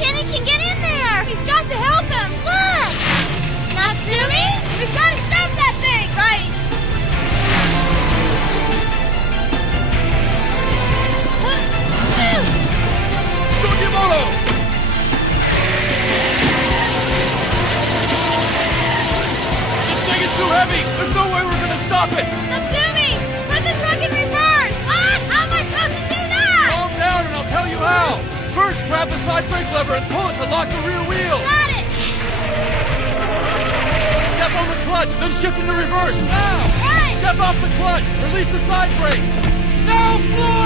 Kenny can get in there! We've got to help him! Look! Natsumi? We've got to stop that thing! Right! Sugimoto! This thing is too heavy! There's no way we're gonna stop it! Natsumi! Put the truck in reverse! What? How am I supposed to do that? Calm down and I'll tell you how! First, grab the side brake lever and pull it to lock the rear wheel! Got it! Step on the clutch, then shift into reverse! Now! Right! Step off the clutch! Release the side brakes! Now, floor!